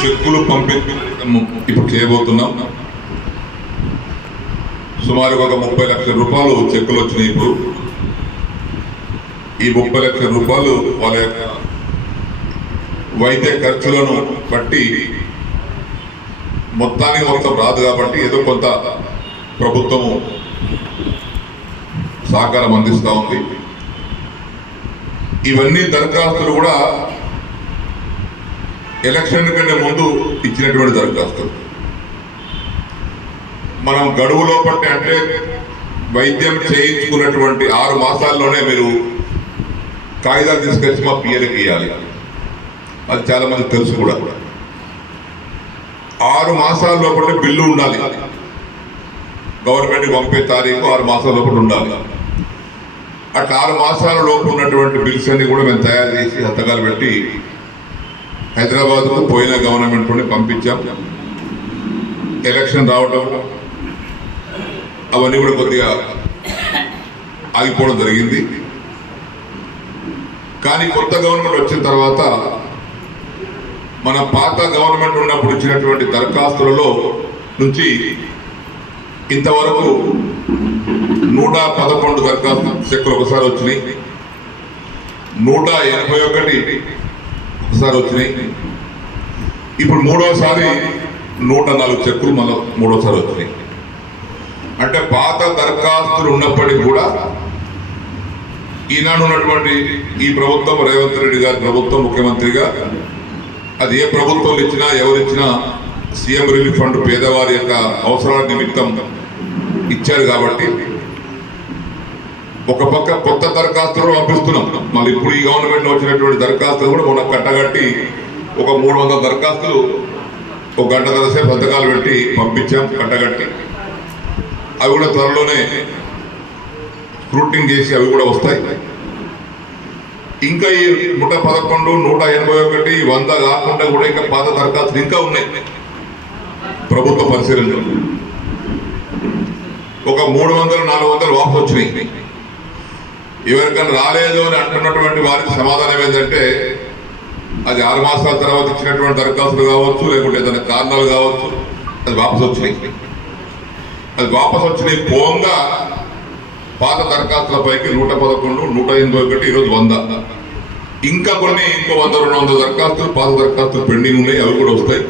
చెక్కులు పంపి ఇప్పుడు చేయబోతున్నాం. సుమారుగా ఒక ముప్పై లక్షల రూపాయలు చెక్కులు వచ్చినాయి ఇప్పుడు. ఈ ముప్పై లక్షల రూపాయలు వాళ్ళ యొక్క వైద్య ఖర్చులను బట్టి మొత్తానికి మొత్తం రాదు కాబట్టి ఏదో కొంత ప్రభుత్వము సహకారం అందిస్తూ ఉంది. ఇవన్నీ దరఖాస్తులు కూడా ఎలక్షన్ కంటే ముందు ఇచ్చినటువంటి దరఖాస్తులు. మనం గడువు లోపట్టే అంటే వైద్యం చేయించుకున్నటువంటి ఆరు మాసాల్లోనే మీరు కాగితాలు తీసుకొచ్చి మా పిఎల్కి ఇవ్వాలి అది చాలా మంది తెలుసు కూడా. ఆరు మాసాల లోపల బిల్లు ఉండాలి. గవర్నమెంట్కి పంపే తారీఖు ఆరు మాసాల లోపల ఉండాలి. అట్లా ఆరు మాసాల లోపు ఉన్నటువంటి బిల్స్ అన్ని కూడా మేము తయారు చేసి హతకాలు పెట్టి హైదరాబాద్కు పోయిన గవర్నమెంట్ నుండి పంపించాం. ఎలక్షన్ రావడం అవన్నీ కూడా కొద్దిగా ఆగిపోవడం జరిగింది. కానీ కొత్త గవర్నమెంట్ వచ్చిన తర్వాత మన పాత గవర్నమెంట్ ఉన్నప్పుడు ఇచ్చినటువంటి దరఖాస్తులలో నుంచి ఇంతవరకు నూట పదకొండు దరఖాస్తు చెక్కులు ఒకసారి వచ్చినాయి. నూట ఎనభై ఒకటి ఒకసారి వచ్చినాయి. ఇప్పుడు మూడోసారి నూట నాలుగు చెక్కులు మళ్ళీ మూడోసారి వచ్చినాయి. అంటే పాత దరఖాస్తులు ఉన్నప్పటికీ కూడా ఈనాడు ఉన్నటువంటి ఈ ప్రభుత్వం రేవంత్ రెడ్డి గారి ప్రభుత్వం ముఖ్యమంత్రిగా అది ఏ ప్రభుత్వం ఇచ్చినా ఎవరిచ్చినా సీఎం రిలీఫ్ ఫండ్ పేదవారి యొక్క అవసరాల నిమిత్తం ఇచ్చారు కాబట్టి ఒక పక్క కొత్త దరఖాస్తులు పంపిస్తున్నాం. మళ్ళీ ఇప్పుడు ఈ గవర్నమెంట్ వచ్చినటువంటి దరఖాస్తులు కూడా మొన్న కట్టగట్టి ఒక మూడు వందల దరఖాస్తులు ఒక గంట తరసే సంతకాలు పెట్టి పంపించాం కట్టగట్టి. అవి కూడా త్వరలోనే స్క్రూటింగ్ చేసి అవి కూడా వస్తాయి. ఇంకా ఈ నూట పదకొండు నూట ఎనభై ఒకటి వంద కాకుండా కూడా ఇంకా పాత దరఖాస్తులు ఇంకా ఉన్నాయి. ప్రభుత్వ పరిశీలనలో. ఒక మూడు వందలు నాలుగు వందలు వాపసు వచ్చినాయి. ఎవరికైనా రాలేదు అని అంటున్నటువంటి వారికి సమాధానం ఏంటంటే అది ఆరు మాసాల తర్వాత ఇచ్చినటువంటి దరఖాస్తులు కావచ్చు లేకుంటే ఏదైనా కారణాలు కావచ్చు అది వాపసు వచ్చినాయి. అది వాపసు వచ్చినాయి పోంగా పాత దరఖాస్తుల పైకి నూట పదకొండు నూట ఎనభై ఒకటి ఈరోజు వంద. ఇంకా కొన్ని ఇంకో వంద రెండు వందల దరఖాస్తులు పాత దరఖాస్తులు పెండింగ్ ఉన్నాయి అవి కూడా వస్తాయి.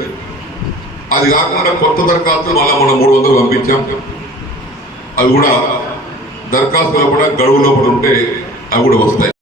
అది కాకుండా కొత్త దరఖాస్తులు మళ్ళీ మనం మూడు వందలు పంపించాం. అవి కూడా దరఖాస్తులు కూడా గడువు లోపల ఉంటే అవి కూడా వస్తాయి.